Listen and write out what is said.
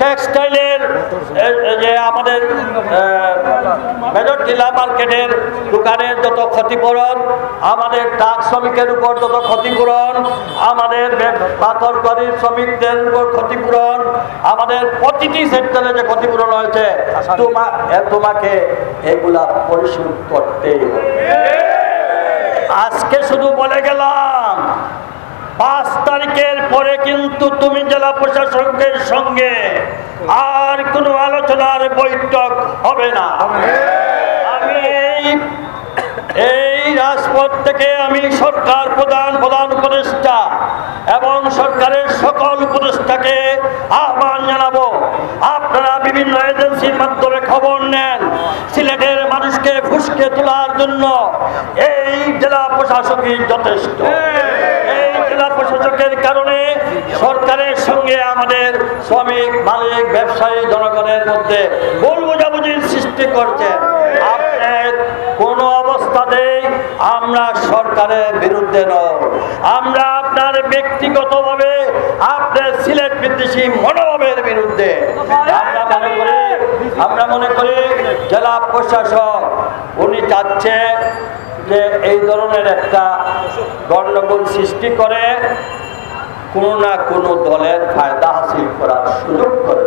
টেক্সটাইলের যে আমাদের মেজর টিলা মার্কেটের দোকানের যত ক্ষতিপূরণ, আমাদের ডাক শ্রমিকের উপর যত ক্ষতিপূরণ, আমাদের পাথরকারী শ্রমিকদের উপর ক্ষতিপূরণ, আমাদের প্রতিটি সেক্টরে যে ক্ষতিপূরণ হয়েছে তোমাকে এগুলা পরিশোধ করতেই হবে। আজকে শুধু বলে গেলাম 5 তারিখের পরে কিন্তু তুমি জেলা প্রশাসকের সঙ্গে আর কোনো আলোচনার বৈঠক হবে না। আমি এই রাজপথ থেকে আমি সরকার প্রধান উপদেষ্টা এবং সরকারের সকল উপদেষ্টাকে আহ্বান জানাবো, আপনারা বিভিন্ন এজেন্সির মাধ্যমে খবর নেন, সিলেটের মানুষকে ফুসকে তোলার জন্য এই জেলা প্রশাসকই যথেষ্ট। এই জেলা প্রশাসকের কারণে সরকারের সঙ্গে আমাদের শ্রমিক, মালিক, ব্যবসায়ী, জনগণের মধ্যে ভুল বোঝাবুঝির সৃষ্টি করছে। আপনার কোন অবস্থাতেই আমরা সরকারের বিরুদ্ধে নই, আমরা আপনার ব্যক্তিগতভাবে আপনার সিলেট বিদ্বেষী মনোভাবের বিরুদ্ধে। আমরা মনে করি জেলা প্রশাসক উনি চাচ্ছে যে এই ধরনের একটা গণ্ডগোল সৃষ্টি করে কোনো না কোনো দলের ফায়দা হাসিল করার সুযোগ করে।